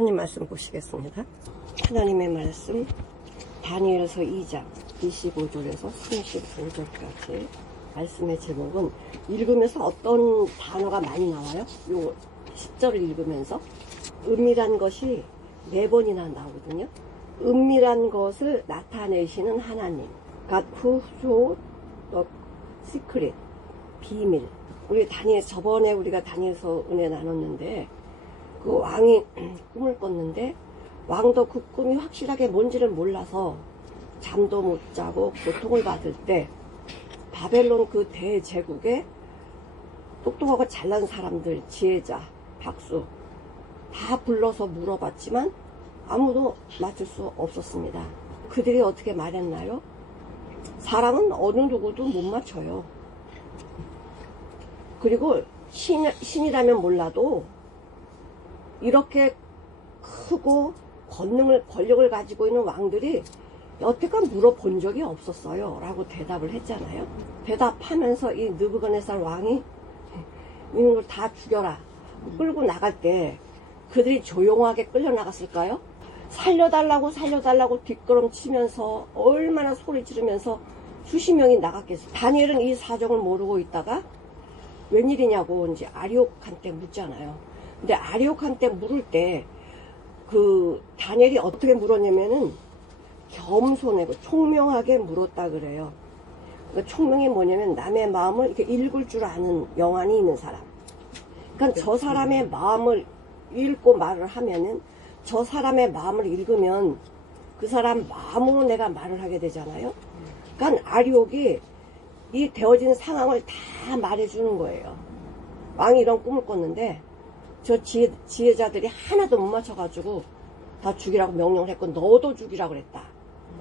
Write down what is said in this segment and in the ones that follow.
하나님 말씀 보시겠습니다. 하나님의 말씀 다니엘서 2장 25절에서 35절까지 말씀의 제목은 읽으면서 어떤 단어가 많이 나와요? 요 10절을 읽으면서 은밀한 것이 4번이나 나오거든요. 은밀한 것을 나타내시는 하나님, God who showed the secret, 비밀. 우리 저번에 우리가 다니엘서 은혜 나눴는데 그 왕이 꿈을 꿨는데 왕도 그 꿈이 확실하게 뭔지를 몰라서 잠도 못 자고 고통을 받을 때 바벨론 그 대제국에 똑똑하고 잘난 사람들, 지혜자, 박수 다 불러서 물어봤지만 아무도 맞출 수 없었습니다. 그들이 어떻게 말했나요? 사람은 어느 누구도 못 맞춰요. 그리고 신이라면 몰라도 이렇게 크고 권력을 가지고 있는 왕들이 여태껏 물어본 적이 없었어요 라고 대답을 했잖아요. 대답하면서 이 느부갓네살 왕이 이런 걸 다 죽여라 끌고 나갈 때 그들이 조용하게 끌려 나갔을까요? 살려달라고 뒷걸음치면서 얼마나 소리 지르면서 수십 명이 나갔겠어요. 다니엘은 이 사정을 모르고 있다가 웬일이냐고 이제 아리옥한테 묻잖아요. 근데 아리옥한테 물을 때 그 다니엘이 어떻게 물었냐면은 겸손하고 총명하게 물었다 그래요. 그 총명이 뭐냐면 남의 마음을 이렇게 읽을 줄 아는 영안이 있는 사람. 그러니까 저 사람의 마음을 읽고 말을 하면은 저 사람의 마음을 읽으면 그 사람 마음으로 내가 말을 하게 되잖아요. 그러니까 아리옥이 이 되어진 상황을 다 말해주는 거예요. 왕이 이런 꿈을 꿨는데 저 지혜자들이 하나도 못 맞춰가지고 다 죽이라고 명령을 했고 너도 죽이라고 그랬다.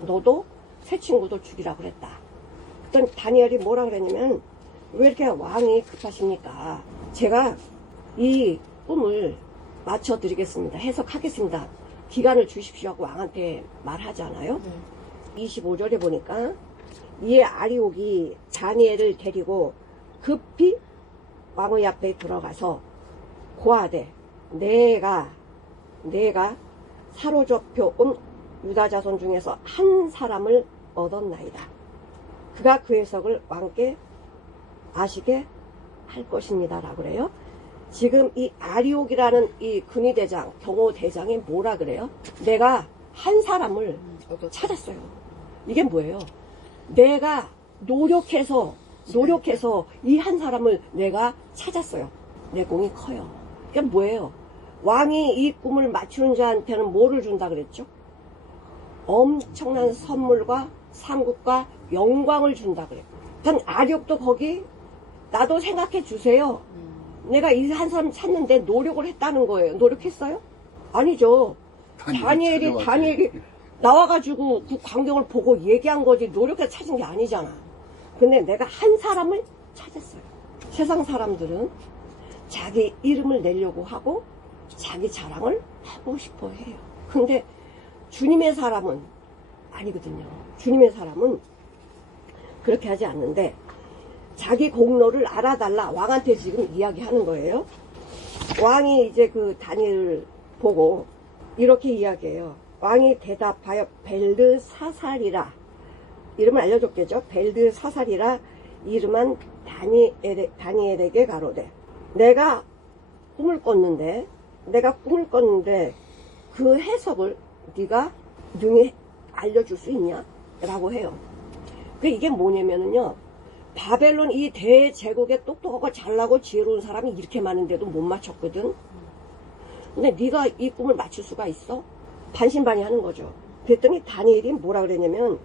너도 새 친구도 죽이라고 그랬다. 그랬더니 다니엘이 뭐라 그랬냐면 왜 이렇게 왕이 급하십니까? 제가 이 꿈을 맞춰드리겠습니다. 해석하겠습니다. 기간을 주십시오 하고 왕한테 말하잖아요. 25절에 보니까 이에 아리옥이 다니엘을 데리고 급히 왕의 앞에 들어가서 고하되 내가 사로잡혀 온 유다 자손 중에서 한 사람을 얻었나이다. 그가 그 해석을 왕께 아시게 할 것입니다 라고 그래요. 지금 이 아리옥이라는 이 근위대장, 경호대장이 뭐라 그래요? 내가 한 사람을 찾았어요. 이게 뭐예요? 내가 노력해서 이 한 사람을 내가 찾았어요. 내 공이 커요. 그게 뭐예요? 왕이 이 꿈을 맞추는 자한테는 뭐를 준다 그랬죠? 엄청난 선물과 상국과 영광을 준다 그랬고. 그러니까 아리옥도 거기 나도 생각해 주세요. 내가 이 한 사람 찾는데 노력을 했다는 거예요. 노력했어요? 아니죠. 다니엘이 나와가지고 그 광경을 보고 얘기한 거지 노력해서 찾은 게 아니잖아. 근데 내가 한 사람을 찾았어요. 세상 사람들은 자기 이름을 내려고 하고 자기 자랑을 하고 싶어 해요. 근데 주님의 사람은 아니거든요. 주님의 사람은 그렇게 하지 않는데 자기 공로를 알아달라 왕한테 지금 이야기하는 거예요. 왕이 이제 그 다니엘을 보고 이렇게 이야기해요. 왕이 대답하여 벨드사살이라 이름을 알려줬겠죠. 벨드사살이라 이름한 다니엘에게 가로되 내가 꿈을 꿨는데 그 해석을 네가 능히 알려줄 수 있냐? 라고 해요. 이게 뭐냐면요. 바벨론 이 대제국에 똑똑하고 잘나고 지혜로운 사람이 이렇게 많은데도 못 맞췄거든. 근데 네가 이 꿈을 맞출 수가 있어? 반신반의하는 거죠. 그랬더니 다니엘이 뭐라 그랬냐면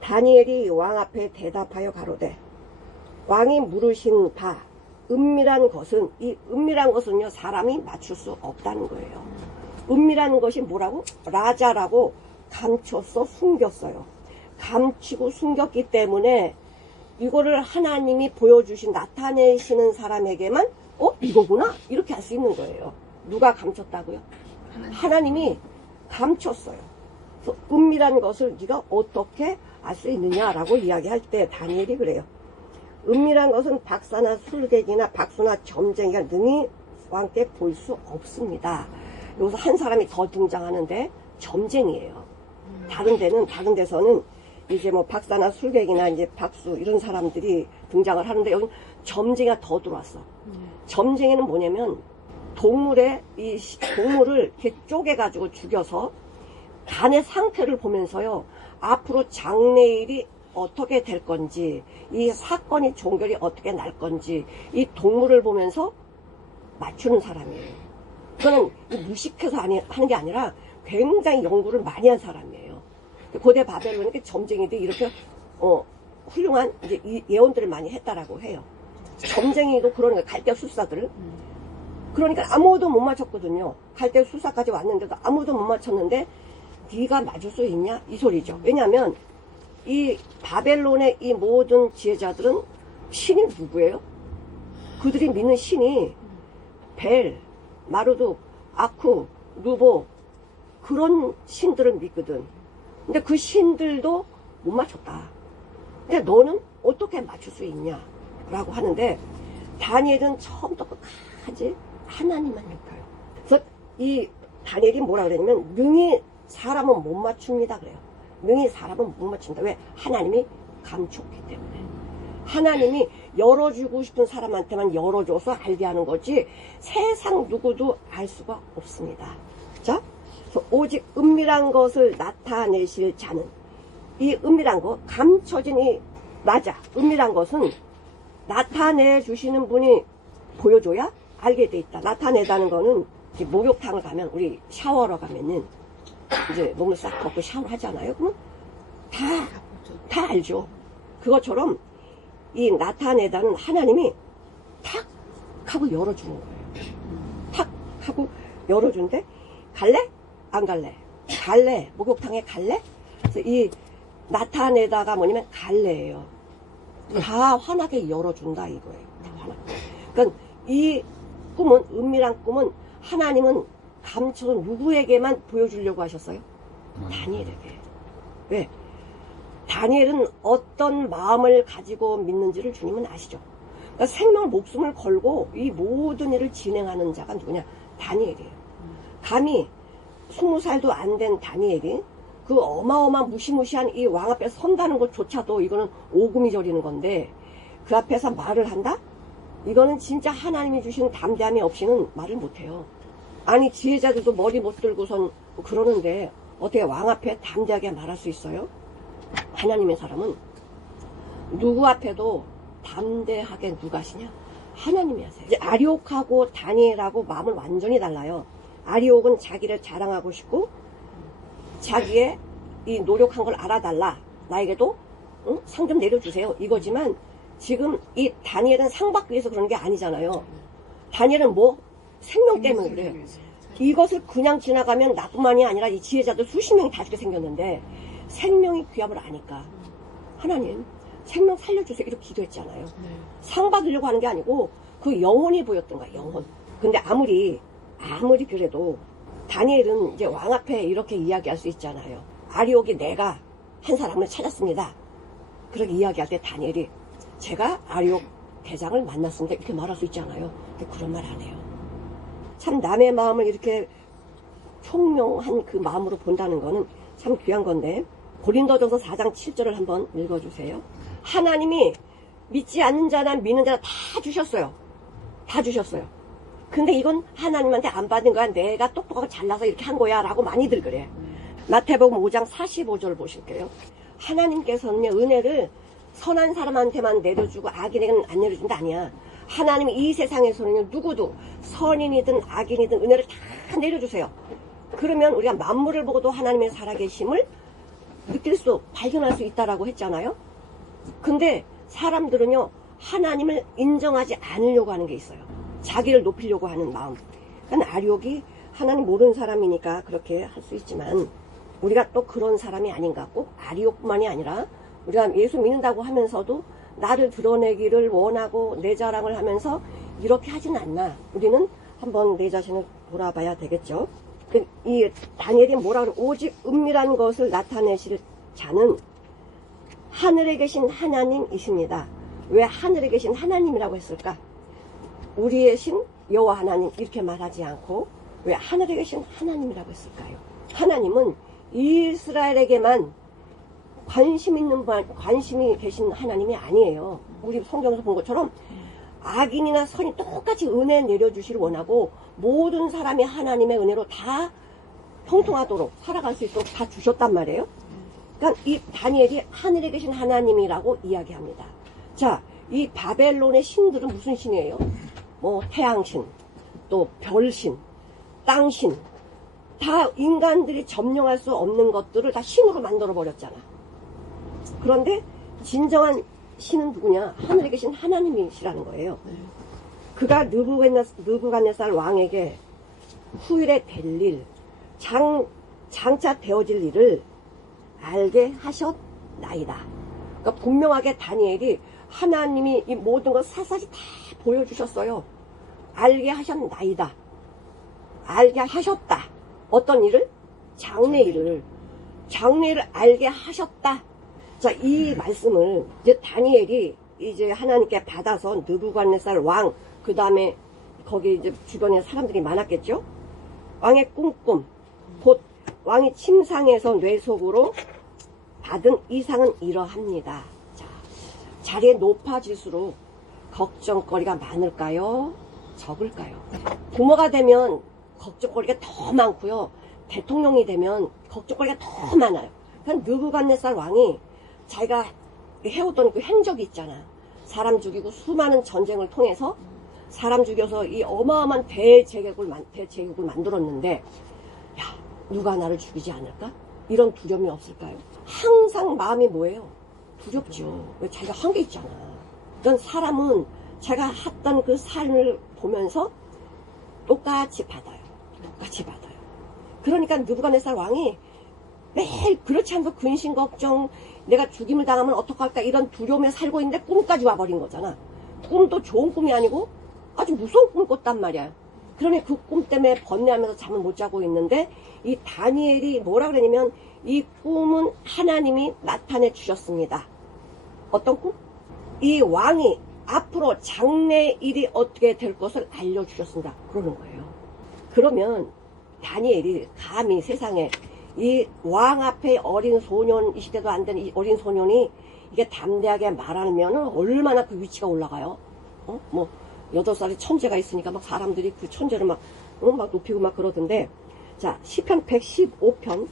다니엘이 왕 앞에 대답하여 가로되 왕이 물으신 바 은밀한 것은요 사람이 맞출 수 없다는 거예요. 은밀한 것이 뭐라고? 라자라고 감췄어, 숨겼어요. 감추고 숨겼기 때문에 이거를 하나님이 보여주신 나타내시는 사람에게만 이거구나 이렇게 할 수 있는 거예요. 누가 감췄다고요? 하나님이 감췄어요. 그래서 은밀한 것을 네가 어떻게 알 수 있느냐라고 이야기할 때 다니엘이 그래요. 은밀한 것은 박사나 술객이나 박수나 점쟁이가 능히 왕께 볼 수 없습니다. 여기서 한 사람이 더 등장하는데 점쟁이에요. 다른 데서는 이제 뭐 박사나 술객이나 이제 박수 이런 사람들이 등장을 하는데 여기 점쟁이가 더 들어왔어. 점쟁이는 뭐냐면 동물을 이렇게 쪼개가지고 죽여서 간의 상태를 보면서요, 앞으로 장래일이 어떻게 될 건지, 이 사건이 종결이 어떻게 날 건지, 이 동물을 보면서 맞추는 사람이에요. 그거는 무식해서 하는 게 아니라 굉장히 연구를 많이 한 사람이에요. 고대 바벨론에 점쟁이들이 이렇게 훌륭한 이제 예언들을 많이 했다라고 해요. 점쟁이도 그러는 거예요. 갈대술사들. 그러니까 아무도 못 맞췄거든요. 갈대술사까지 왔는데도 아무도 못 맞췄는데 네가 맞을 수 있냐? 이 소리죠. 왜냐하면 이 바벨론의 이 모든 지혜자들은 신이 누구예요? 그들이 믿는 신이 벨, 마르둑, 아쿠, 누보 그런 신들을 믿거든. 근데 그 신들도 못 맞췄다. 근데 너는 어떻게 맞출 수 있냐? 라고 하는데 다니엘은 처음부터 끝까지 하나님만 믿어요. 그래서 이 다니엘이 뭐라 그랬냐면 능히 사람은 못 맞춥니다 그래요. 능히 사람은 못 맞춘다. 왜? 하나님이 감췄기 때문에. 하나님이 열어주고 싶은 사람한테만 열어줘서 알게 하는 거지 세상 누구도 알 수가 없습니다. 자, 오직 은밀한 것을 나타내실 자는, 이 은밀한 것, 감춰진 이 맞아. 은밀한 것은 나타내 주시는 분이 보여줘야 알게 돼 있다. 나타내다는 거는 목욕탕을 가면, 우리 샤워하러 가면은 이제 몸을 싹 걷고 샤워를 하잖아요. 그러면 다 알죠. 그것처럼 이 나타내다는 하나님이 탁 하고 열어주는 거예요. 탁 하고 열어주는데 갈래? 안 갈래? 갈래? 목욕탕에 갈래? 그래서 이 나타내다가 뭐냐면 갈래예요. 다 환하게 열어준다 이거예요. 다 환하게. 그러니까 이 꿈은, 은밀한 꿈은 하나님은 감춰서 누구에게만 보여주려고 하셨어요? 다니엘에게. 왜? 다니엘은 어떤 마음을 가지고 믿는지를 주님은 아시죠? 그러니까 생명을, 목숨을 걸고 이 모든 일을 진행하는 자가 누구냐? 다니엘이에요. 감히 20살도 안 된 다니엘이 그 어마어마한 무시무시한 이 왕 앞에 선다는 것조차도 이거는 오금이 저리는 건데 그 앞에서 말을 한다? 이거는 진짜 하나님이 주신 담대함이 없이는 말을 못해요. 아니 지혜자들도 머리 못 들고선 그러는데 어떻게 왕 앞에 담대하게 말할 수 있어요? 하나님의 사람은 누구 앞에도 담대하게 누가 하시냐? 하나님이 하세요. 이제 아리옥하고 다니엘하고 마음은 완전히 달라요. 아리옥은 자기를 자랑하고 싶고 자기의 이 노력한 걸 알아달라. 나에게도 상 좀 내려주세요. 이거지만 지금 이 다니엘은 상 받기 위해서 그런 게 아니잖아요. 다니엘은 뭐? 생명 때문에 그래요. 이것을 그냥 지나가면 나뿐만이 아니라 이 지혜자들 수십 명이 다 죽게 생겼는데 생명이 귀함을 아니까 하나님 생명 살려주세요 이렇게 기도했잖아요. 상 받으려고 하는 게 아니고 그 영혼이 보였던 거야. 영혼. 근데 아무리 그래도 다니엘은 이제 왕 앞에 이렇게 이야기할 수 있잖아요. 아리옥이 내가 한 사람을 찾았습니다. 그렇게 이야기할 때 다니엘이 제가 아리옥 대장을 만났습니다 이렇게 말할 수 있잖아요. 근데 그런 말 안 해요. 참 남의 마음을 이렇게 총명한 그 마음으로 본다는 거는 참 귀한 건데 고린도전서 4장 7절을 한번 읽어주세요. 하나님이 믿지 않는 자나 믿는 자나 다 주셨어요. 다 주셨어요. 근데 이건 하나님한테 안 받은 거야. 내가 똑똑하고 잘나서 이렇게 한 거야 라고 많이들 그래. 마태복음 5장 45절 보실게요. 하나님께서는 은혜를 선한 사람한테만 내려주고 악인에게는 안 내려준다 아니야. 하나님이 이 세상에서는 누구도 선인이든 악인이든 은혜를 다 내려주세요. 그러면 우리가 만물을 보고도 하나님의 살아계심을 느낄 수, 발견할 수 있다라고 했잖아요. 근데 사람들은요 하나님을 인정하지 않으려고 하는 게 있어요. 자기를 높이려고 하는 마음. 그러니까 아리옥이 하나님 모르는 사람이니까 그렇게 할 수 있지만 우리가 또 그런 사람이 아닌가. 꼭 아리옥뿐만이 아니라 우리가 예수 믿는다고 하면서도 나를 드러내기를 원하고 내 자랑을 하면서 이렇게 하진 않나. 우리는 한번 내 자신을 돌아봐야 되겠죠. 이 다니엘이 뭐라 그래? 오직 은밀한 것을 나타내실 자는 하늘에 계신 하나님이십니다. 왜 하늘에 계신 하나님이라고 했을까? 우리의 신 여호와 하나님 이렇게 말하지 않고 왜 하늘에 계신 하나님이라고 했을까요? 하나님은 이스라엘에게만 관심이 계신 하나님이 아니에요. 우리 성경에서 본 것처럼 악인이나 선이 똑같이 은혜 내려주시를 원하고 모든 사람이 하나님의 은혜로 다 형통하도록 살아갈 수 있도록 다 주셨단 말이에요. 그러니까 이 다니엘이 하늘에 계신 하나님이라고 이야기합니다. 자, 이 바벨론의 신들은 무슨 신이에요? 뭐 태양신, 또 별신, 땅신, 다 인간들이 점령할 수 없는 것들을 다 신으로 만들어 버렸잖아. 그런데 진정한 신은 누구냐? 하늘에 계신 하나님이시라는 거예요. 그가 느부갓네살 왕에게 후일에 될 일, 장차 되어질 일을 알게 하셨나이다. 그러니까 분명하게 다니엘이 하나님이 이 모든 걸 사사시 다 보여주셨어요. 알게 하셨나이다. 알게 하셨다. 어떤 일을? 장래일을 알게 하셨다. 자, 이 말씀을 이제 다니엘이 이제 하나님께 받아서 느부갓네살 왕, 그 다음에 거기 이제 주변에 사람들이 많았겠죠? 왕의 꿈꿈, 곧 왕이 침상에서 뇌 속으로 받은 이상은 이러합니다. 자, 자리에 높아질수록 걱정거리가 많을까요? 적을까요? 부모가 되면 걱정거리가 더 많고요. 대통령이 되면 걱정거리가 더 많아요. 그러니까 느부갓네살 왕이 자기가 해오던 그 행적이 있잖아. 사람 죽이고 수많은 전쟁을 통해서 사람 죽여서 이 어마어마한 대제국을 만들었는데, 야, 누가 나를 죽이지 않을까? 이런 두려움이 없을까요? 항상 마음이 뭐예요? 두렵죠. 왜? 자기가 한 게 있잖아. 그러니까 사람은 자기가 했던 그 삶을 보면서 똑같이 받아요. 그러니까 느부갓네살 왕이 매일 그렇지 않고 근심 걱정, 내가 죽임을 당하면 어떡할까 이런 두려움에 살고 있는데 꿈까지 와버린 거잖아. 꿈도 좋은 꿈이 아니고 아주 무서운 꿈을 꿨단 말이야. 그러면 그 꿈 때문에 번뇌하면서 잠을 못 자고 있는데 이 다니엘이 뭐라 그러냐면 이 꿈은 하나님이 나타내 주셨습니다. 어떤 꿈? 이 왕이 앞으로 장래일이 어떻게 될 것을 알려주셨습니다. 그러는 거예요. 그러면 다니엘이 감히 세상에 이 왕 앞에 어린 소년, 이 시대도 안 된 이 어린 소년이 이게 담대하게 말하면 얼마나 그 위치가 올라가요? 뭐 8살에 천재가 있으니까 막 사람들이 그 천재를 막 높이고 막 그러던데. 자, 시편 115편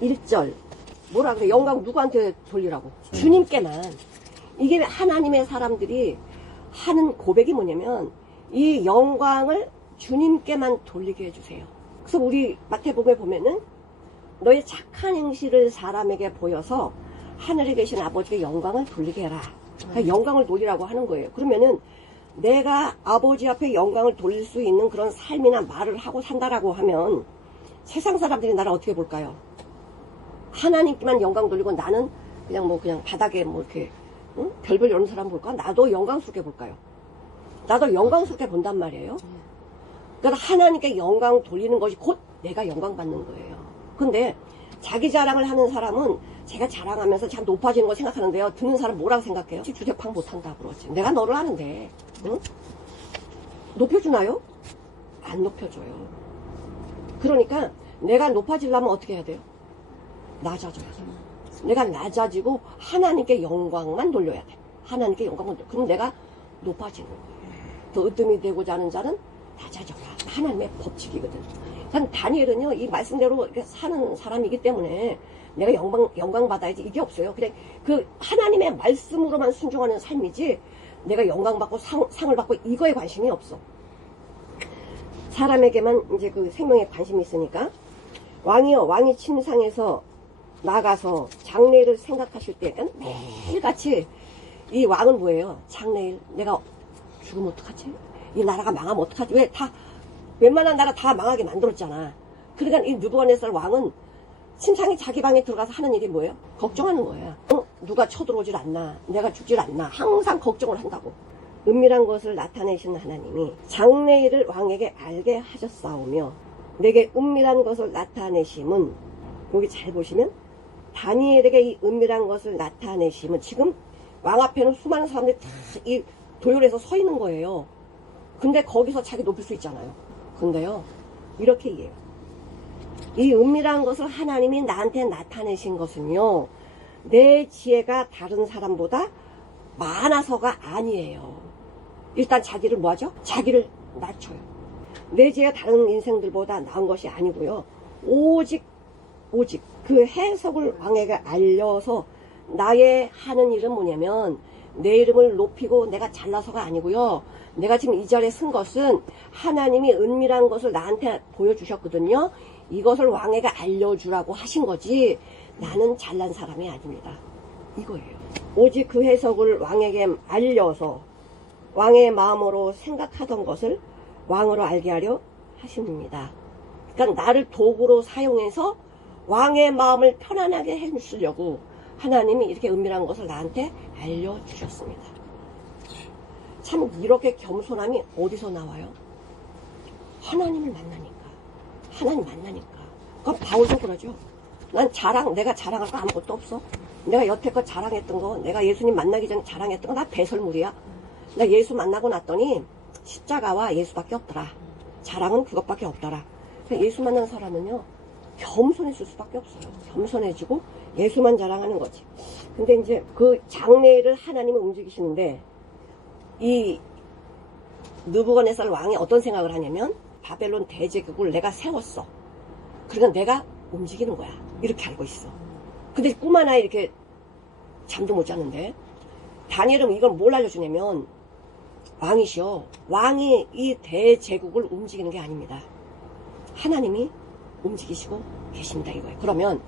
1절 뭐라 그래? 영광 누구한테 돌리라고? 주님께만. 이게 하나님의 사람들이 하는 고백이 뭐냐면 이 영광을 주님께만 돌리게 해주세요. 그래서 우리 마태복음에 보면은 너의 착한 행실을 사람에게 보여서 하늘에 계신 아버지의 영광을 돌리게 해라. 그러니까 영광을 돌리라고 하는 거예요. 그러면은 내가 아버지 앞에 영광을 돌릴 수 있는 그런 삶이나 말을 하고 산다라고 하면 세상 사람들이 나를 어떻게 볼까요? 하나님께만 영광 돌리고 나는 그냥 바닥에 뭐 이렇게 별별 이런 사람 볼까? 나도 영광스럽게 볼까요? 나도 영광스럽게 본단 말이에요. 그러니까 하나님께 영광 돌리는 것이 곧 내가 영광 받는 거예요. 근데 자기 자랑을 하는 사람은 제가 자랑하면서 참 높아지는 걸 생각하는데요. 듣는 사람 뭐라고 생각해요? 주제팡 못한다 그러지. 내가 너를 하는데 응? 높여주나요? 안 높여줘요. 그러니까 내가 높아지려면 어떻게 해야 돼요? 낮아져야죠. 내가 낮아지고 하나님께 영광만 돌려야 돼. 하나님께 영광만 돌려. 그럼 내가 높아지는 거예요. 더 으뜸이 되고자 하는 자는 낮아져라. 하나님의 법칙이거든. 난 다니엘은요, 이 말씀대로 이렇게 사는 사람이기 때문에 내가 영광 받아야지 이게 없어요. 그냥 그 하나님의 말씀으로만 순종하는 삶이지 내가 영광 받고 상을 받고 이거에 관심이 없어. 사람에게만 이제 그 생명에 관심이 있으니까. 왕이요, 왕이 침상에서 나가서 장래일을 생각하실 때 매일같이 이 왕은 뭐예요? 장래일 내가 죽으면 어떡하지? 이 나라가 망하면 어떡하지? 왜 다 웬만한 나라 다 망하게 만들었잖아. 그러니까 이 느부갓네살 왕은 침상에 자기 방에 들어가서 하는 일이 뭐예요? 걱정하는 거야. 누가 쳐들어오질 않나? 내가 죽질 않나? 항상 걱정을 한다고. 은밀한 것을 나타내시는 하나님이 장래일을 왕에게 알게 하셨사오며 내게 은밀한 것을 나타내심은, 여기 잘 보시면 다니엘에게 이 은밀한 것을 나타내심은, 지금 왕 앞에는 수많은 사람들이 다 이 도열해서 서 있는 거예요. 근데 거기서 자기 높일 수 있잖아요. 근데요, 이렇게 이해해요. 이 은밀한 것을 하나님이 나한테 나타내신 것은요, 내 지혜가 다른 사람보다 많아서가 아니에요. 일단 자기를 뭐하죠? 자기를 낮춰요. 내 지혜가 다른 인생들보다 나은 것이 아니고요. 오직 그 해석을 왕에게 알려서 나의 하는 일은 뭐냐면 내 이름을 높이고 내가 잘나서가 아니고요. 내가 지금 이 자리에 쓴 것은 하나님이 은밀한 것을 나한테 보여주셨거든요. 이것을 왕에게 알려주라고 하신 거지 나는 잘난 사람이 아닙니다. 이거예요. 오직 그 해석을 왕에게 알려서 왕의 마음으로 생각하던 것을 왕으로 알게 하려 하십니다. 그러니까 나를 도구로 사용해서 왕의 마음을 편안하게 해주시려고 하나님이 이렇게 은밀한 것을 나한테 알려주셨습니다. 참 이렇게 겸손함이 어디서 나와요? 하나님을 만나니까. 하나님 만나니까. 그럼 바울도 그러죠. 난 내가 자랑할 거 아무것도 없어. 내가 여태껏 자랑했던 거, 내가 예수님 만나기 전에 자랑했던 거 나 배설물이야. 나 예수 만나고 났더니 십자가와 예수밖에 없더라. 자랑은 그것밖에 없더라. 예수 만난 사람은요, 겸손해질 수밖에 없어요. 겸손해지고 예수만 자랑하는 거지. 근데 이제 그 장래를 하나님은 움직이시는데, 이 느부갓네살 왕이 어떤 생각을 하냐면, 바벨론 대제국을 내가 세웠어. 그러니까 내가 움직이는 거야. 이렇게 알고 있어. 근데 꿈 하나에 이렇게 잠도 못 자는데, 다니엘은 이걸 뭘 알려주냐면, 왕이시여, 왕이 이 대제국을 움직이는 게 아닙니다. 하나님이 움직이시고 계신다 이거예요. 그러면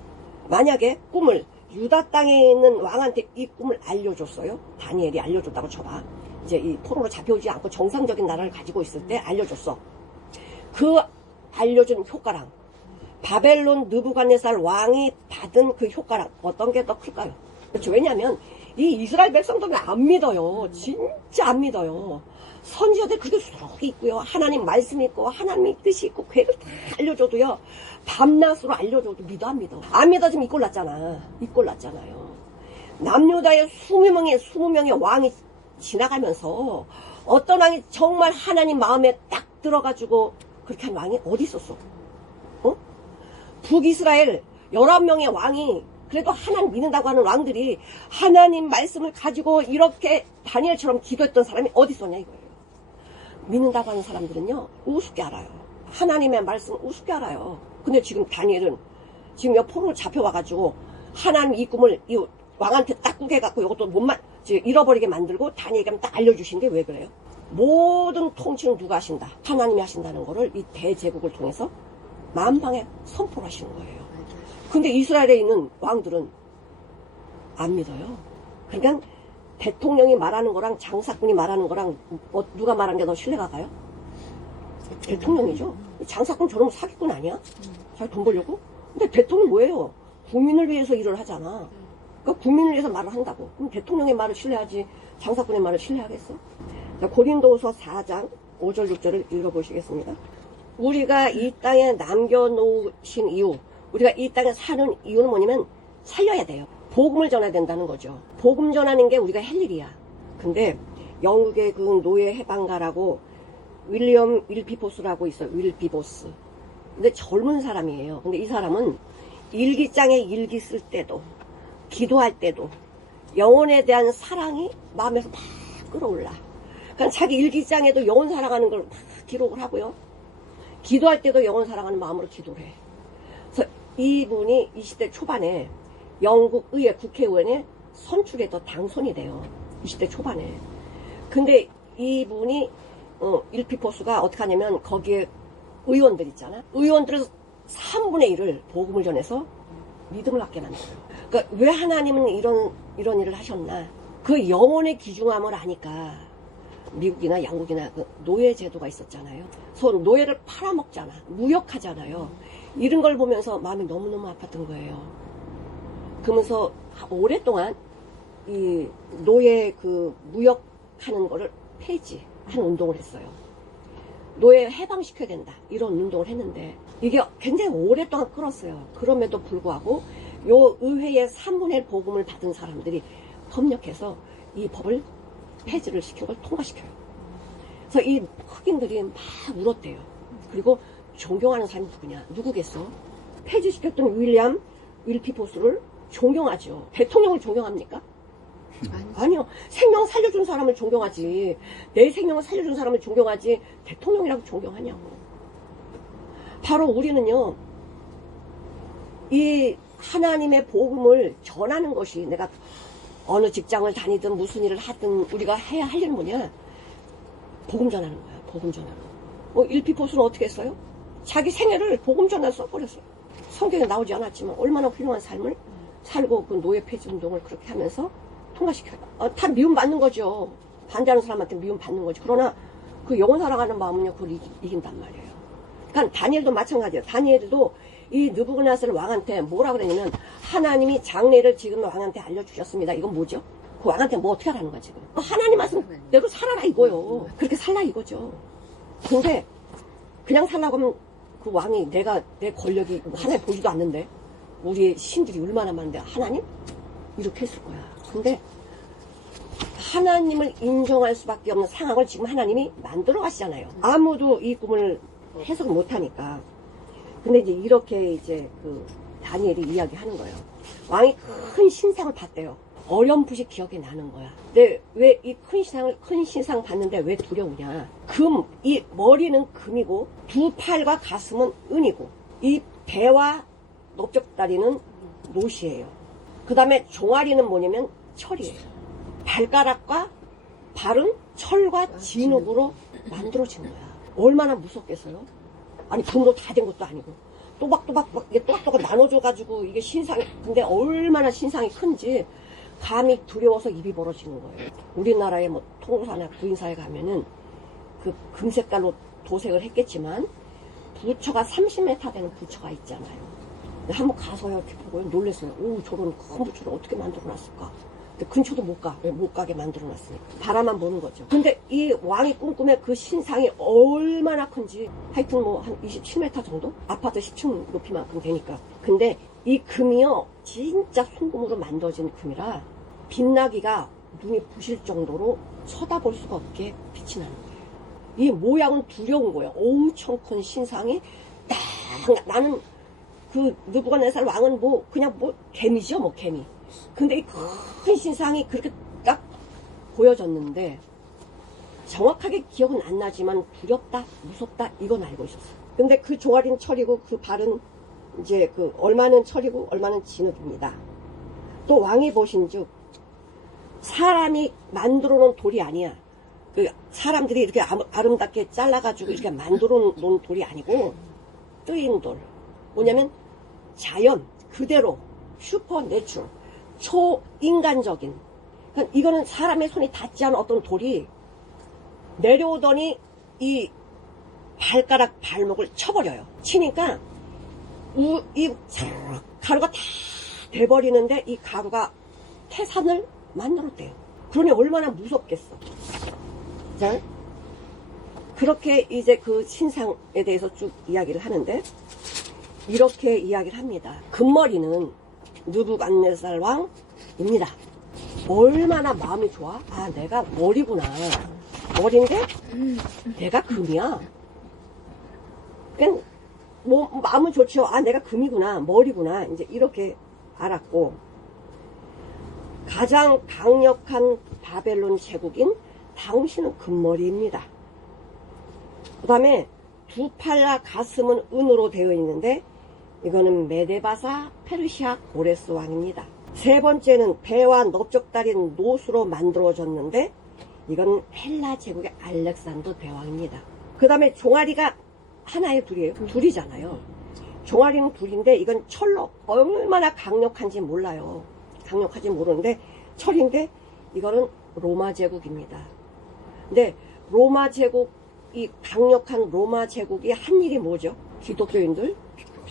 만약에 꿈을 유다 땅에 있는 왕한테 이 꿈을 알려줬어요. 다니엘이 알려줬다고 쳐봐. 이제 이 포로로 잡혀오지 않고 정상적인 나라를 가지고 있을 때 알려줬어. 그 알려준 효과랑 바벨론 느부갓네살 왕이 받은 그 효과랑 어떤 게 더 클까요? 그렇죠. 왜냐하면 이 이스라엘 백성들은 안 믿어요. 진짜 안 믿어요. 선지자들 그렇게 수록이 있고요. 하나님 말씀이 있고 하나님의 뜻이 있고 계획을 다 알려줘도요. 밤낮으로 알려줘도 믿어 안 믿어. 안 믿어지면 이 꼴 났잖아. 이 꼴 났잖아요. 남유다의 20명의 왕이 지나가면서 어떤 왕이 정말 하나님 마음에 딱 들어가지고 그렇게 한 왕이 어디 있었어? 북이스라엘 11명의 왕이 그래도 하나님 믿는다고 하는 왕들이 하나님 말씀을 가지고 이렇게 다니엘처럼 기도했던 사람이 어디 있었냐 이거예요. 믿는다고 하는 사람들은요, 우습게 알아요. 하나님의 말씀을 우습게 알아요. 근데 지금 다니엘은 지금 여 포로로 잡혀와가지고 하나님 이 꿈을 이 왕한테 딱 꾸게갖고 이것도 잃어버리게 만들고 다니엘에게 딱 알려주신 게 왜 그래요? 모든 통치는 누가 하신다? 하나님이 하신다는 거를 이 대제국을 통해서 만방에 선포를 하시는 거예요. 근데 이스라엘에 있는 왕들은 안 믿어요. 그러니까 대통령이 말하는 거랑 장사꾼이 말하는 거랑 누가 말하는 게 더 신뢰가 가요? 대통령이죠. 장사꾼 저러면 사기꾼 아니야? 자기 돈 벌려고? 근데 대통령 뭐예요? 국민을 위해서 일을 하잖아. 그러니까 국민을 위해서 말을 한다고. 그럼 대통령의 말을 신뢰하지 장사꾼의 말을 신뢰하겠어? 자, 고린도후서 4장 5절 6절을 읽어보시겠습니다. 우리가 이 땅에 남겨놓으신 이유, 우리가 이 땅에 사는 이유는 뭐냐면 살려야 돼요. 복음을 전해야 된다는 거죠. 복음 전하는 게 우리가 할 일이야. 근데 영국의 그 노예 해방가라고 윌리엄 윌비포스라고 있어요. 윌비보스. 근데 젊은 사람이에요. 근데 이 사람은 일기장에 일기 쓸 때도 기도할 때도 영혼에 대한 사랑이 마음에서 막 끌어올라. 그러니까 자기 일기장에도 영혼 사랑하는 걸 막 기록을 하고요. 기도할 때도 영혼 사랑하는 마음으로 기도를 해. 그래서 이분이 20대 초반에 영국 의회 국회의원에 선출해서 당선이 돼요. 20대 초반에. 근데 이분이 일피포스가 어떻게 하냐면 거기에 의원들 있잖아. 의원들을 3분의 1을 복음을 전해서 믿음을 갖게 만들어요. 그러니까 왜 하나님은 이런 일을 하셨나? 그 영혼의 귀중함을 아니까 미국이나 영국이나 그 노예 제도가 있었잖아요. 서로 노예를 팔아먹잖아. 무역하잖아요. 이런 걸 보면서 마음이 너무너무 아팠던 거예요. 그러면서 오랫동안 이 노예 그 무역하는 거를 폐지하는 운동을 했어요. 노예 해방시켜야 된다. 이런 운동을 했는데 이게 굉장히 오랫동안 끌었어요. 그럼에도 불구하고 요 의회의 3분의 1 복음을 받은 사람들이 협력해서 이 법을 폐지를 시킨 걸 통과시켜요. 그래서 이 흑인들이 막 울었대요. 그리고 존경하는 사람이 누구냐? 누구겠어? 폐지시켰던 윌피포스를 존경하죠. 대통령을 존경합니까? 아니요. 생명 살려준 사람을 존경하지. 내 생명을 살려준 사람을 존경하지. 대통령이라고 존경하냐고. 바로 우리는요, 이 하나님의 복음을 전하는 것이, 내가 어느 직장을 다니든 무슨 일을 하든 우리가 해야 할 일은 뭐냐? 복음 전하는 거야. 복음 전하는 거. 일피포스는 어떻게 했어요? 자기 생애를 복음 전하에 써버렸어요. 성경에 나오지 않았지만 얼마나 훌륭한 삶을 살고 그 노예 폐지 운동을 그렇게 하면서 통과시켜요. 다 미움 받는 거죠. 반대하는 사람한테 미움 받는 거죠. 그러나 그 영혼 살아가는 마음은요, 그걸 이긴단 말이에요. 그러니까 다니엘도 마찬가지예요. 다니엘도 이 느부갓네살 왕한테 뭐라 그랬냐면, 하나님이 장래를 지금 왕한테 알려주셨습니다. 이건 뭐죠? 그 왕한테 뭐 어떻게 하라는 거야 지금? 하나님 말씀대로 살아라 이거요. 그렇게 살라 이거죠. 근데 그냥 살라고 하면 그 왕이 내 권력이 하나님 보지도 않는데, 우리 신들이 얼마나 많은데 하나님? 이렇게 했을 거야. 근데 하나님을 인정할 수밖에 없는 상황을 지금 하나님이 만들어 가시잖아요. 아무도 이 꿈을 해석을 못하니까. 근데 이제 이렇게 이제 그 다니엘이 이야기하는 거예요. 왕이 큰 신상을 봤대요. 어렴풋이 기억이 나는 거야. 근데 왜 이 큰 신상 봤는데 왜 두려우냐? 이 머리는 금이고 두 팔과 가슴은 은이고 이 배와 넓적다리는 노시예요. 그 다음에 종아리는 뭐냐면 철이에요. 발가락과 발은 철과 진흙으로 만들어진 거야. 얼마나 무섭겠어요? 아니 금으로 다 된 것도 아니고 이게 또박또박 나눠져가지고 이게 신상이, 근데 얼마나 신상이 큰지 감히 두려워서 입이 벌어지는 거예요. 우리나라의 뭐 통도사나 구인사에 가면은 그 금색깔로 도색을 했겠지만 부처가 30m 되는 부처가 있잖아요. 한번 가서요, 이렇게 보고 놀랐어요. 오, 저런 큰 부처를 어떻게 만들어놨을까? 근데 근처도 못 가게 만들어놨으니까. 바라만 보는 거죠. 근데 이 왕이 꿈꾸면 그 신상이 얼마나 큰지, 하여튼 뭐 한 27m 정도? 아파트 10층 높이만큼 되니까. 근데 이 금이요, 진짜 순금으로 만들어진 금이라 빛나기가 눈이 부실 정도로 쳐다볼 수가 없게 빛이 나는 거예요. 이 모양은 두려운 거예요. 엄청 큰 신상이 딱, 나는 그 느부갓네살 왕은 그냥 개미죠, 개미. 근데 이 큰 신상이 그렇게 딱 보여졌는데, 정확하게 기억은 안 나지만 두렵다, 무섭다, 이건 알고 있었어요. 근데 그 종아리는 철이고 그 발은 이제 얼마는 철이고 얼마는 진흙입니다. 또 왕이 보신즉 사람이 만들어 놓은 돌이 아니야. 사람들이 이렇게 아름답게 잘라가지고 이렇게 만들어 놓은 돌이 아니고 뜨인 돌. 뭐냐면 자연 그대로 슈퍼내추럴, 초인간적인. 그러니까 이거는 사람의 손이 닿지 않은 어떤 돌이 내려오더니 이 발가락 발목을 쳐버려요. 치니까 이 가루가 다 돼버리는데 이 가루가 태산을 만들었대요. 그러니 얼마나 무섭겠어. 자, 그렇게 이제 그 신상에 대해서 쭉 이야기를 하는데, 이렇게 이야기를 합니다. 금머리는 느부갓네살 왕입니다. 얼마나 마음이 좋아? 아, 내가 머리구나. 머리인데 내가 금이야. 그냥 마음은 좋죠. 아, 내가 금이구나, 머리구나. 이제 이렇게 알았고, 가장 강력한 바벨론 제국인 당신은 금머리입니다. 그 다음에 두 팔과 가슴은 은으로 되어 있는데, 이거는 메데바사 페르시아 고레스 왕입니다. 세 번째는 배와 넓적다리는 노수로 만들어졌는데, 이건 헬라 제국의 알렉산더 대왕입니다. 그 다음에 종아리가 하나에 둘이에요. 둘이잖아요. 종아리는 둘인데 이건 철로 얼마나 강력한지 몰라요. 강력한지 모르는데 철인데, 이거는 로마 제국입니다. 근데 로마 제국, 이 강력한 로마 제국이 한 일이 뭐죠? 기독교인들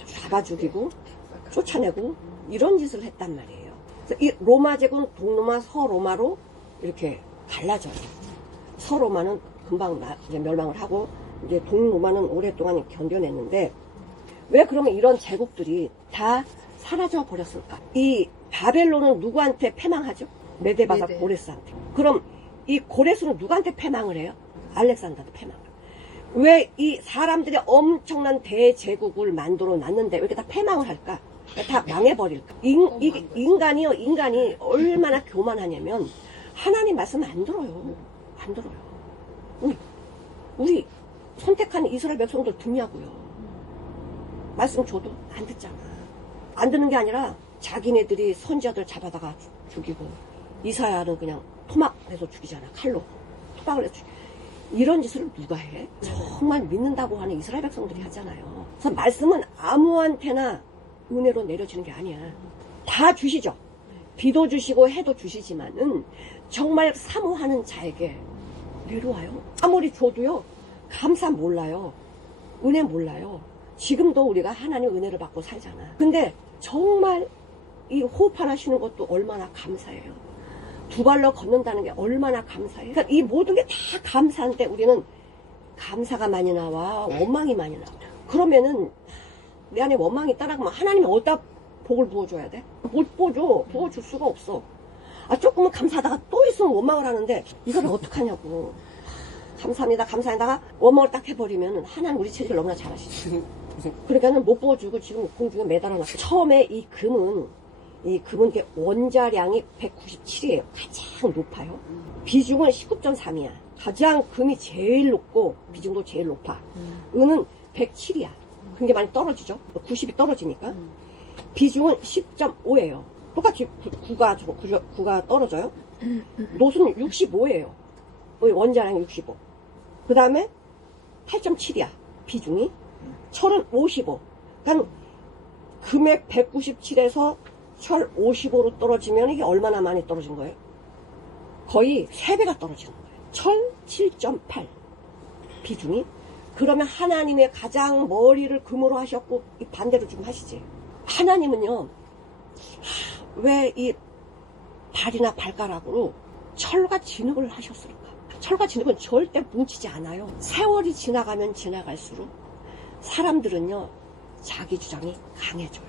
잡아 죽이고 쫓아내고 이런 짓을 했단 말이에요. 그래서 이 로마 제국은 동로마, 서로마로 이렇게 갈라져요. 서로마는 금방 이제 멸망을 하고, 이제 동로마는 오랫동안 견뎌냈는데, 왜 그러면 이런 제국들이 다 사라져 버렸을까? 이 바벨론은 누구한테 패망하죠? 메데바사 고레스한테. 그럼 이 고레스는 누구한테 패망을 해요? 알렉산더한테 패망을. 왜 이 사람들이 엄청난 대제국을 만들어 놨는데 왜 이렇게 다 패망을 할까? 왜 다 망해버릴까? 인간이 얼마나 교만하냐면 하나님 말씀 안 들어요. 안 들어요. 우리 선택한 이스라엘 백성들 듣냐고요. 말씀 줘도 안 듣잖아. 안 듣는 게 아니라 자기네들이 선지자들 잡아다가 죽이고, 이사야는 그냥 토막해서 죽이잖아. 칼로 토막을 해서 죽이고. 이런 짓을 누가 해? 정말 믿는다고 하는 이스라엘 백성들이 하잖아요. 그래서 말씀은 아무한테나 은혜로 내려지는 게 아니야. 다 주시죠. 비도 주시고 해도 주시지만은 정말 사모하는 자에게 내려와요. 아무리 줘도요, 감사 몰라요. 은혜 몰라요. 지금도 우리가 하나님 은혜를 받고 살잖아. 근데 정말 이 호흡 하나 쉬는 것도 얼마나 감사해요. 두 발로 걷는다는 게 얼마나 감사해요. 그러니까 이 모든 게 다 감사한데 우리는 감사가 많이 나와, 원망이 많이 나와. 그러면은 내 안에 원망이 있다라고 하면 하나님이 어디다 복을 부어줘야 돼? 못 부어줘. 부어줄 수가 없어. 조금은 감사하다가 또 있으면 원망을 하는데 이걸 어떡하냐고. 감사합니다, 감사하다가 원망을 딱 해버리면 하나님 우리 체질을 너무나 잘 아시죠. 그러니까는 못 부어주고 지금 공중에 매달아놨어요. 처음에 이 금은 게 원자량이 197이에요. 가장 높아요. 비중은 19.3이야. 가장 금이 제일 높고 비중도 제일 높아. 은은 107이야. 굉장히 많이 떨어지죠. 90이 떨어지니까. 비중은 10.5예요. 똑같이 9가 떨어져요. 노수는 65예요. 원자량이 65. 그 다음에 8.7이야. 비중이. 철은 55. 그러니까 금액 197에서 철 55로 떨어지면 이게 얼마나 많이 떨어진 거예요? 거의 3배가 떨어지는 거예요. 철 7.8 비중이. 그러면 하나님의 가장 머리를 금으로 하셨고 이 반대로 좀 하시지. 하나님은요, 왜 이 발이나 발가락으로 철과 진흙을 하셨을까? 철과 진흙은 절대 뭉치지 않아요. 세월이 지나가면 지나갈수록 사람들은요, 자기 주장이 강해져요.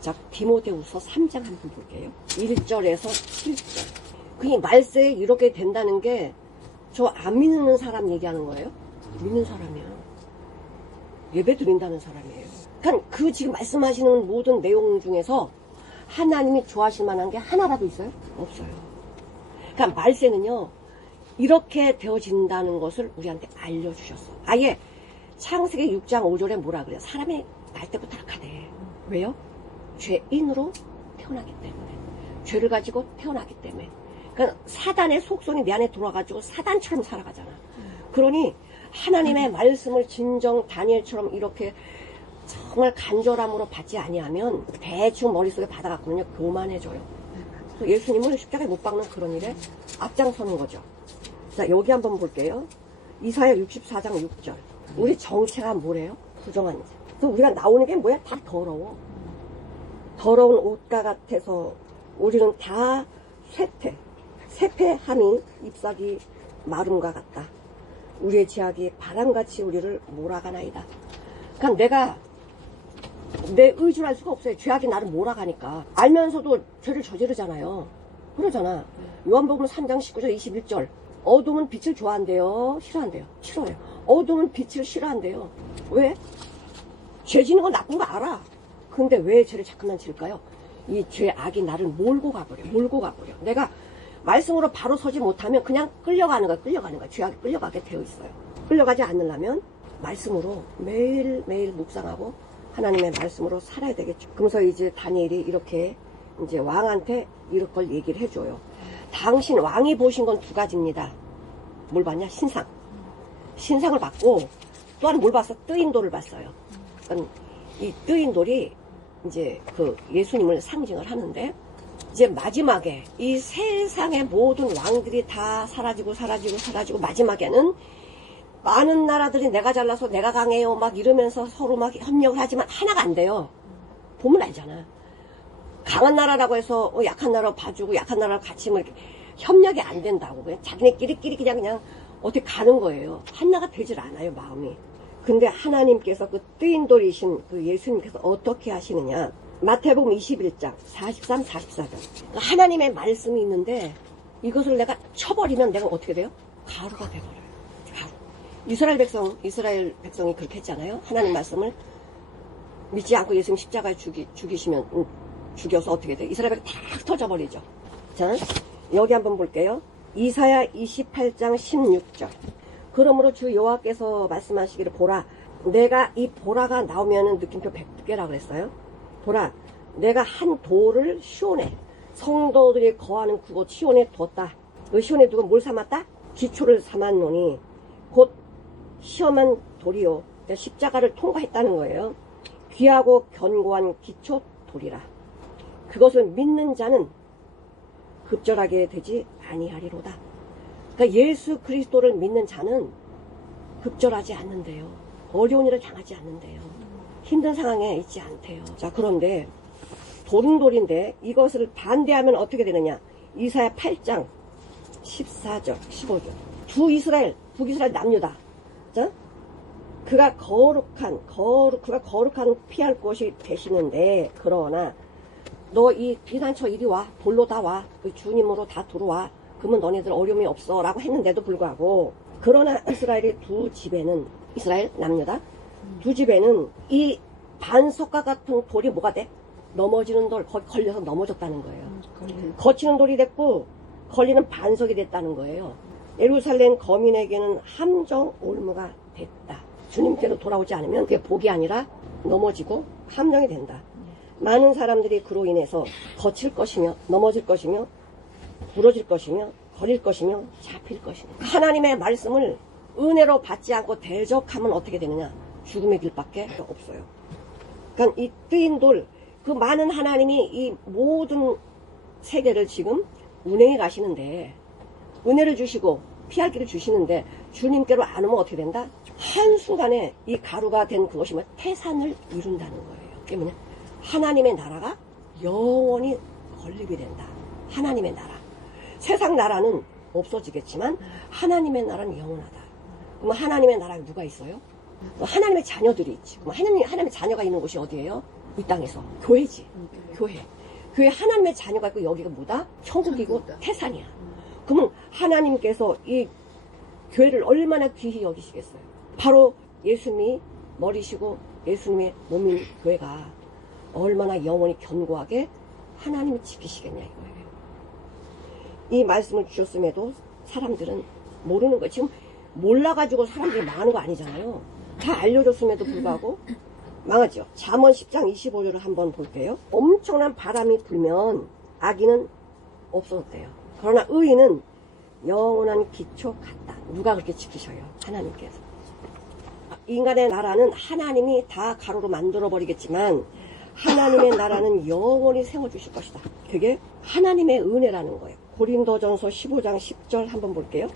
자, 디모데후서 3장 한번 볼게요. 1절에서 7절. 그 말세에 이렇게 된다는 게 저 안 믿는 사람 얘기하는 거예요? 믿는 사람이야. 예배 드린다는 사람이에요. 그러니까 그 지금 말씀하시는 모든 내용 중에서 하나님이 좋아하실 만한 게 하나라도 있어요? 없어요. 그러니까 말세는요, 이렇게 되어진다는 것을 우리한테 알려주셨어. 아예 창세기 6장 5절에 뭐라 그래요? 사람이 날 때부터 악하대. 왜요? 죄인으로 태어나기 때문에. 죄를 가지고 태어나기 때문에. 그러니까 사단의 속성이 내 안에 들어와가지고 사단처럼 살아가잖아. 그러니 하나님의 말씀을 진정 다니엘처럼 이렇게 정말 간절함으로 받지 아니하면 대충 머릿속에 받아갖고는요, 교만해져요. 그래서 예수님을 십자가에 못 박는 그런 일에 앞장서는 거죠. 자, 여기 한번 볼게요. 이사야 64장 6절. 우리 정체가 뭐래요? 부정한 자. 그래서 우리가 나오는 게 뭐야? 다 더러워. 더러운 옷과 같아서 우리는 다 쇠퇴함이 잎사귀 마름과 같다. 우리의 죄악이 바람같이 우리를 몰아가나이다. 그러니까 내가 내 의지를 할 수가 없어요. 죄악이 나를 몰아가니까. 알면서도 죄를 저지르잖아요. 그러잖아. 요한복음 3장 19절 21절. 어둠은 빛을 좋아한대요? 싫어한대요? 싫어요. 어둠은 빛을 싫어한대요. 왜? 죄 지는 건 나쁜 거 알아. 근데 왜 죄를 자꾸만 질까요? 이 죄악이 나를 몰고 가버려. 내가 말씀으로 바로 서지 못하면 그냥 끌려가는 거야. 죄악이 끌려가게 되어 있어요. 끌려가지 않으려면 말씀으로 매일매일 묵상하고 하나님의 말씀으로 살아야 되겠죠. 그러면서 이제 다니엘이 이렇게 이제 왕한테 이런 걸 얘기를 해줘요. 당신 왕이 보신 건 두 가지입니다. 뭘 봤냐? 신상을 봤고, 또한 뭘 봤어? 뜨인 돌을 봤어요. 그러니까 이 뜨인 돌이 이제 그 예수님을 상징을 하는데, 이제 마지막에 이 세상의 모든 왕들이 다 사라지고 마지막에는 많은 나라들이 내가 잘나서 내가 강해요 막 이러면서 서로 막 협력을 하지만 하나가 안 돼요. 보면 알잖아. 강한 나라라고 해서 약한 나라 봐주고 약한 나라를 같이 뭐 이렇게 협력이 안 된다고 그냥 자기네끼리 그냥 어떻게 가는 거예요. 하나가 되질 않아요, 마음이. 근데 하나님께서 그 뜨인 돌이신 그 예수님께서 어떻게 하시느냐. 마태복음 21장 43, 44절. 하나님의 말씀이 있는데 이것을 내가 쳐버리면 내가 어떻게 돼요? 가루가 돼버려요. 가루. 이스라엘 백성이 그렇게 했잖아요. 하나님 말씀을 믿지 않고 예수님 십자가에 죽여서 어떻게 돼? 이스라엘 백성 다 흩어져 버리죠. 자, 여기 한번 볼게요. 이사야 28장 16절. 그러므로 주 여호와께서 말씀하시기를 보라. 내가 이 보라가 나오면은 느낌표 100개라고 그랬어요. 보라. 내가 한 돌을 시온에 성도들이 거하는 그곳 시온에 뒀다. 그 시온에 누가 뭘 삼았다? 기초를 삼았노니 곧 시험한 돌이요. 십자가를 통과했다는 거예요. 귀하고 견고한 기초 돌이라. 그것을 믿는 자는 급절하게 되지 아니하리로다. 그러니까 예수 그리스도를 믿는 자는 급절하지 않는데요. 어려운 일을 당하지 않는데요. 힘든 상황에 있지 않대요. 자, 그런데 돌은 돌인데 이것을 반대하면 어떻게 되느냐? 이사야 8장 14절 15절. 북이스라엘 남유다. 자? 그가 거룩한 피할 곳이 되시는데, 그러나 너 이 피난처 이리 와. 돌로 다 와. 그 주님으로 다 들어와. 그러면 너네들 어려움이 없어. 라고 했는데도 불구하고, 그러나 이스라엘 남유다. 두 집에는 이 반석과 같은 돌이 뭐가 돼? 넘어지는 돌, 거기 걸려서 넘어졌다는 거예요. 거치는 돌이 됐고, 걸리는 반석이 됐다는 거예요. 예루살렘 거민에게는 함정 올무가 됐다. 주님께로 돌아오지 않으면 그게 복이 아니라 넘어지고 함정이 된다. 많은 사람들이 그로 인해서 거칠 것이며, 넘어질 것이며, 부러질 것이며, 걸릴 것이며, 잡힐 것이며. 하나님의 말씀을 은혜로 받지 않고 대적하면 어떻게 되느냐? 죽음의 길밖에 없어요. 그러니까 이 뜨인 돌, 그 많은 하나님이 이 모든 세계를 지금 운행해 가시는데, 은혜를 주시고 피할 길을 주시는데 주님께로 안 오면 어떻게 된다? 한순간에 이 가루가 된 그것이 뭐 태산을 이룬다는 거예요. 그게 뭐냐? 하나님의 나라가 영원히 건립이 된다. 하나님의 나라. 세상 나라는 없어지겠지만 하나님의 나라는 영원하다. 그럼 하나님의 나라에 누가 있어요? 하나님의 자녀들이 있지. 그럼 하나님의 자녀가 있는 곳이 어디예요? 이 땅에서. 교회지. 교회 하나님의 자녀가 있고 여기가 뭐다? 천국이고 태산이야. 그러면 하나님께서 이 교회를 얼마나 귀히 여기시겠어요? 바로 예수님이 머리시고 예수님의 몸인 교회가 얼마나 영원히 견고하게 하나님이 지키시겠냐 이거예요. 이 말씀을 주셨음에도 사람들은 모르는 거예요. 지금 몰라가지고 사람들이 망하는 거 아니잖아요. 다 알려줬음에도 불구하고 망하죠. 잠언 10장 25절을 한번 볼게요. 엄청난 바람이 불면 악인은 없어졌대요. 그러나 의인은 영원한 기초 같다. 누가 그렇게 지키셔요? 하나님께서. 인간의 나라는 하나님이 다 가로로 만들어버리겠지만 하나님의 나라는 영원히 세워주실 것이다. 그게 하나님의 은혜라는 거예요. 고린도전서 15장 10절 한번 볼게요.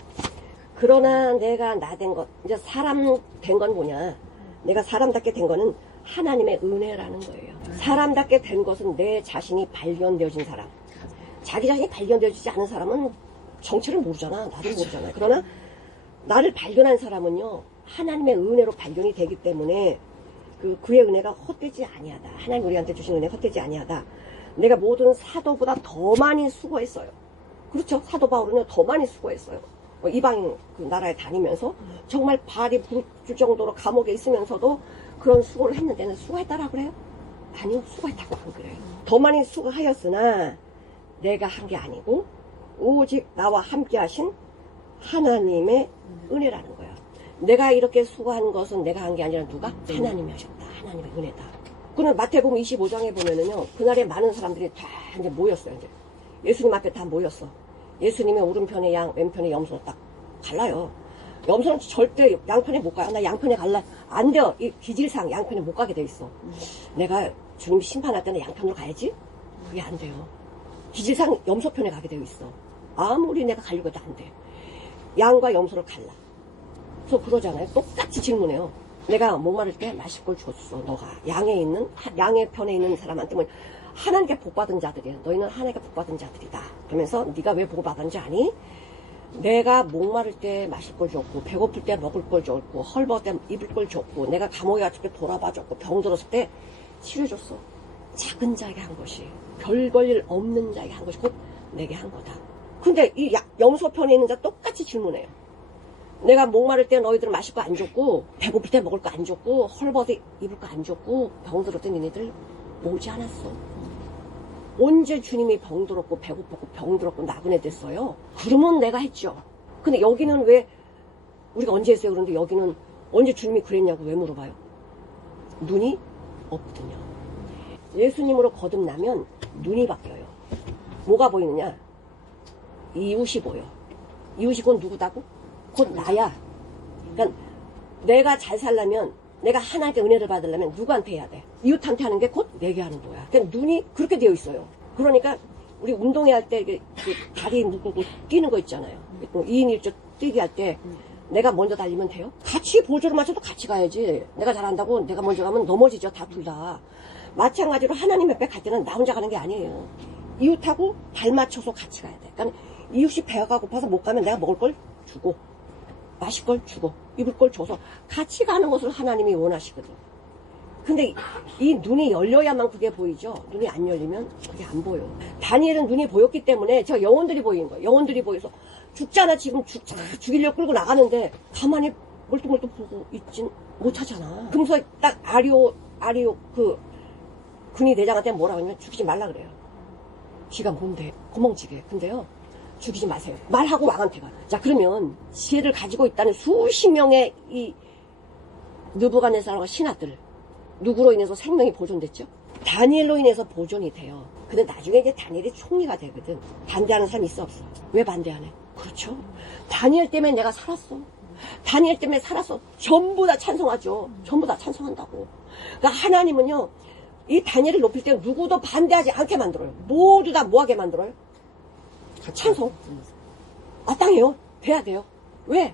그러나 내가 나 된 것, 이제 사람 된 건 뭐냐? 내가 사람답게 된 거는 하나님의 은혜라는 거예요. 사람답게 된 것은 내 자신이 발견되어진 사람. 자기 자신이 발견되어지지 않은 사람은 정체를 모르잖아. 나도 모르잖아요. 그러나 나를 발견한 사람은요, 하나님의 은혜로 발견이 되기 때문에 그의 은혜가 헛되지 아니하다. 하나님 우리한테 주신 은혜가 헛되지 아니하다. 내가 모든 사도보다 더 많이 수고했어요. 그렇죠. 사도 바울은요, 더 많이 수고했어요. 이방 그 나라에 다니면서 정말 발이 부르질 정도로 감옥에 있으면서도 그런 수고를 했는데 수고했다라 그래요? 아니요, 수고했다고 안 그래요. 더 많이 수고하였으나 내가 한 게 아니고 오직 나와 함께 하신 하나님의 은혜라는 거야. 내가 이렇게 수고한 것은 내가 한 게 아니라 누가? 하나님이 하셨다. 하나님의 은혜다. 그는 마태복음 25장에 보면은요, 그날에 많은 사람들이 다 이제 모였어요. 이제 예수님 앞에 다 모였어. 예수님의 오른편에 양, 왼편에 염소로 딱 갈라요. 염소는 절대 양편에 못 가요. 나 양편에 갈라. 안 돼요. 이 기질상 양편에 못 가게 돼 있어. 내가 주님 심판할 때는 양편으로 가야지? 그게 안 돼요. 기질상 염소편에 가게 되어 있어. 아무리 내가 가려고 해도 안 돼. 양과 염소를 갈라. 그래서 그러잖아요. 똑같이 질문해요. 내가 목마를 때 마실 걸 줬어. 너가 양의 편에 있는 사람한테 뭐 하나님께 복받은 자들이야. 너희는 하나님께 복받은 자들이다. 그러면서 네가 왜 복받은지 아니? 내가 목마를 때 마실 걸 줬고, 배고플 때 먹을 걸 줬고, 헐벗을 때 입을 걸 줬고, 내가 감옥에 갇힐 때 돌아봐 줬고, 병 들었을 때 치료해줬어. 작은 자에게 한 것이, 별 볼 일 없는 자에게 한 것이 곧 내게 한 거다. 근데 이 염소편에 있는 자 똑같이 질문해요. 내가 목마를 때 너희들은 마실 거 안 줬고 배고플 때 먹을 거 안 줬고 헐벗어 입을 거 안 줬고 병들었던 니네들 모지 않았어. 언제 주님이 병들었고 배고팠고 병들었고 나그네 됐어요? 그러면 내가 했죠. 근데 여기는 왜 우리가 언제 했어요? 그런데 여기는 언제 주님이 그랬냐고 왜 물어봐요? 눈이 없거든요. 예수님으로 거듭나면 눈이 바뀌어요. 뭐가 보이느냐? 이웃이 보여. 이웃이 곧 누구다고? 곧 나야. 그러니까 내가 잘 살려면, 내가 하나님께 은혜를 받으려면 누구한테 해야 돼? 이웃한테 하는 게 곧 내게 하는 거야. 그러니까 눈이 그렇게 되어 있어요. 그러니까 우리 운동회 할 때 다리 묶고 뛰는 거 있잖아요. 2인 1조 뛰기 할 때 내가 먼저 달리면 돼요? 같이 보조를 맞춰도 같이 가야지. 내가 잘한다고 내가 먼저 가면 넘어지죠. 다 둘 다. 마찬가지로 하나님 옆에 갈 때는 나 혼자 가는 게 아니에요. 이웃하고 발 맞춰서 같이 가야 돼. 그러니까 이웃이 배가 고파서 못 가면 내가 먹을 걸 주고 마실 걸 주고 입을 걸 줘서 같이 가는 것을 하나님이 원하시거든. 근데 이 눈이 열려야만 그게 보이죠. 눈이 안 열리면 그게 안 보여. 다니엘은 눈이 보였기 때문에 저 영혼들이 보이는 거예요. 영혼들이 보여서 죽잖아. 지금 죽이려고 끌고 나가는데 가만히 멀뚱멀뚱 보고 있진 못하잖아. 그러면서 딱 아리오 그 군이 대장한테 뭐라고 하냐면 죽이지 말라 그래요. 지가 뭔데? 구멍지게. 근데요, 죽이지 마세요. 말하고 왕한테 가. 자, 그러면 지혜를 가지고 있다는 수십 명의 이 느부갓네살과 신하들, 누구로 인해서 생명이 보존됐죠? 다니엘로 인해서 보존이 돼요. 근데 나중에 이제 다니엘이 총리가 되거든. 반대하는 사람이 있어 없어? 왜 반대하네? 그렇죠. 다니엘 때문에 내가 살았어. 다니엘 때문에 살았어. 전부 다 찬송하죠. 전부 다 찬송한다고. 그러니까 하나님은요, 이 다니엘을 높일 때 누구도 반대하지 않게 만들어요. 모두 다 뭐하게 만들어요? 찬송. 마땅해요. 돼야 돼요. 왜?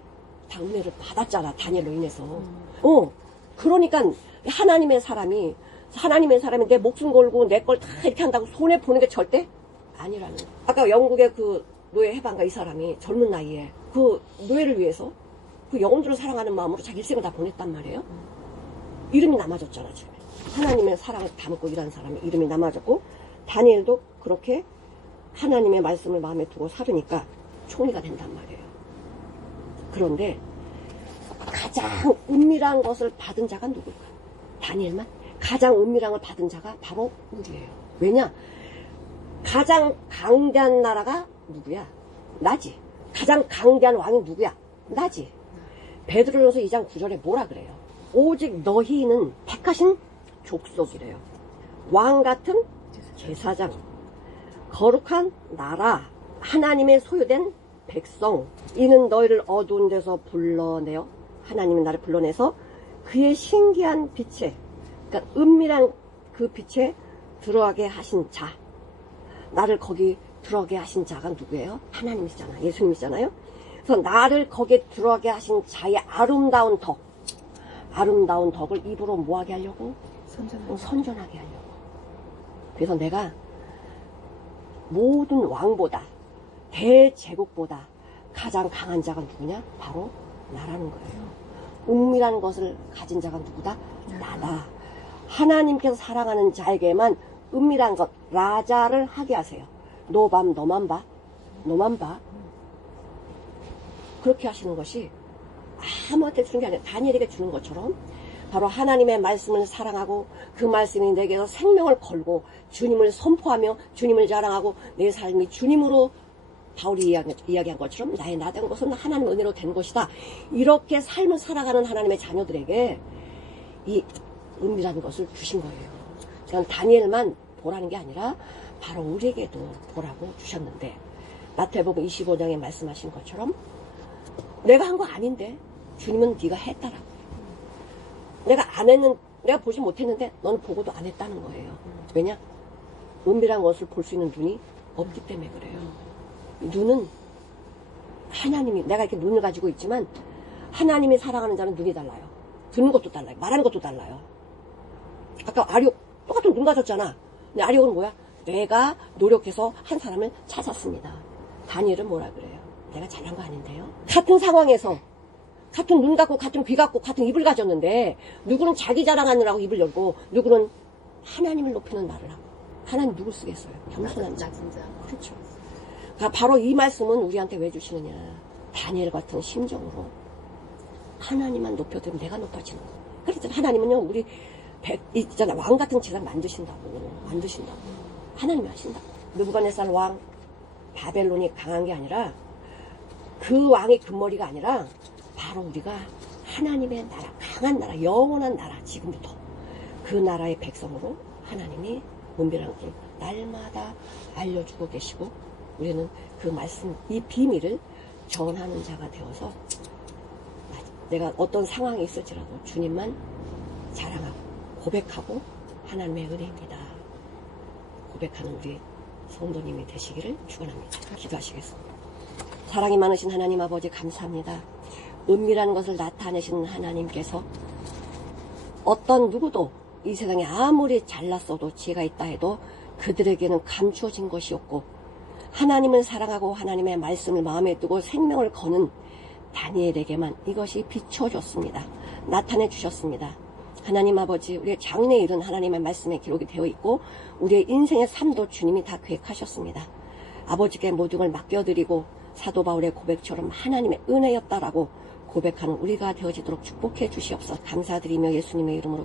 다 은혜를 받았잖아. 다니엘로 인해서. 그러니까 하나님의 사람이 내 목숨 걸고 내 걸 다 이렇게 한다고 손해보는 게 절대 아니라는 거예요. 아까 영국의 그 노예 해방가 이 사람이 젊은 나이에 그 노예를 위해서 그 영혼들을 사랑하는 마음으로 자기 일생을 다 보냈단 말이에요. 이름이 남아졌잖아, 지금. 하나님의 사랑을 담고 일하는 사람의 이름이 남아졌고, 다니엘도 그렇게 하나님의 말씀을 마음에 두고 살으니까 총리가 된단 말이에요. 그런데 가장 은밀한 것을 받은 자가 누굴까? 다니엘만? 가장 은밀한 걸 받은 자가 바로 우리예요. 왜냐? 가장 강대한 나라가 누구야? 나지. 가장 강대한 왕이 누구야? 나지. 베드로전서 2장 9절에 뭐라 그래요? 오직 너희는 택하신 족속이래요. 왕 같은 제사장, 거룩한 나라, 하나님의 소유된 백성. 이는 너희를 어두운 데서 불러내어, 하나님은 나를 불러내서 그의 신기한 빛에, 그러니까 은밀한 그 빛에 들어가게 하신 자. 나를 거기 들어가게 하신 자가 누구예요? 하나님이시잖아요. 예수님이시잖아요. 그래서 나를 거기에 들어가게 하신 자의 아름다운 덕을 입으로 뭐하게 하려고? 선전하게 하려고. 그래서 내가 모든 왕보다, 대제국보다 가장 강한 자가 누구냐? 바로 나라는 거예요. 은밀한 것을 가진 자가 누구다? 나다. 하나님께서 사랑하는 자에게만 은밀한 것, 라자를 하게 하세요. 너만 봐. 그렇게 하시는 것이 아무한테 주는 게 아니라 다니엘에게 주는 것처럼 바로 하나님의 말씀을 사랑하고 그 말씀이 내게서 생명을 걸고 주님을 선포하며 주님을 자랑하고 내 삶이 주님으로 바울이 이야기한 것처럼 나의 나된 것은 하나님의 은혜로 된 것이다. 이렇게 삶을 살아가는 하나님의 자녀들에게 이 은밀한 것을 주신 거예요. 그러니까 다니엘만 보라는 게 아니라 바로 우리에게도 보라고 주셨는데, 마태복음 25장에 말씀하신 것처럼 내가 한 거 아닌데 주님은 네가 했다라고. 내가 보지 못했는데 너는 보고도 안 했다는 거예요. 왜냐? 은밀한 것을 볼 수 있는 눈이 없기 때문에 그래요. 눈은 하나님이, 내가 이렇게 눈을 가지고 있지만 하나님이 사랑하는 자는 눈이 달라요. 듣는 것도 달라요. 말하는 것도 달라요. 아까 아리오 똑같은 눈 가졌잖아. 근데 아리오는 뭐야? 내가 노력해서 한 사람을 찾았습니다. 다니엘은 뭐라 그래요? 내가 잘한 거 아닌데요? 같은 상황에서 같은 눈 갖고 같은 귀 갖고 같은 입을 가졌는데 누구는 자기 자랑하느라고 입을 열고 누구는 하나님을 높이는 말을 하고. 하나님 누굴 쓰겠어요? 겸손한 자. 진짜. 그렇죠. 그러니까 바로 이 말씀은 우리한테 왜 주시느냐? 다니엘 같은 심정으로 하나님만 높여드리면 내가 높아지는 거. 그래서 하나님은요, 우리 있잖아, 왕 같은 세상 만드신다고. 하나님이 하신다고. 느부갓네살 왕, 바벨론이 강한 게 아니라, 그 왕의 금머리가 아니라, 바로 우리가 하나님의 나라, 강한 나라, 영원한 나라, 지금부터. 그 나라의 백성으로 하나님이 은밀한 것을 날마다 알려주고 계시고, 우리는 그 말씀, 이 비밀을 전하는 자가 되어서, 내가 어떤 상황이 있을지라도 주님만 자랑하고 고백하고 하나님의 은혜입니다. 고백하는 우리 성도님이 되시기를 축원합니다. 기도하시겠습니다. 사랑이 많으신 하나님 아버지 감사합니다. 은밀한 것을 나타내시는 하나님께서 어떤 누구도 이 세상에 아무리 잘났어도 지혜가 있다 해도 그들에게는 감추어진 것이 없고 하나님을 사랑하고 하나님의 말씀을 마음에 두고 생명을 거는 다니엘에게만 이것이 비춰졌습니다. 나타내 주셨습니다. 하나님 아버지, 우리의 장래의 일은 하나님의 말씀에 기록이 되어 있고 우리의 인생의 삶도 주님이 다 계획하셨습니다. 아버지께 모든 걸 맡겨드리고 사도 바울의 고백처럼 하나님의 은혜였다라고 고백하는 우리가 되어지도록 축복해 주시옵소서. 감사드리며 예수님의 이름으로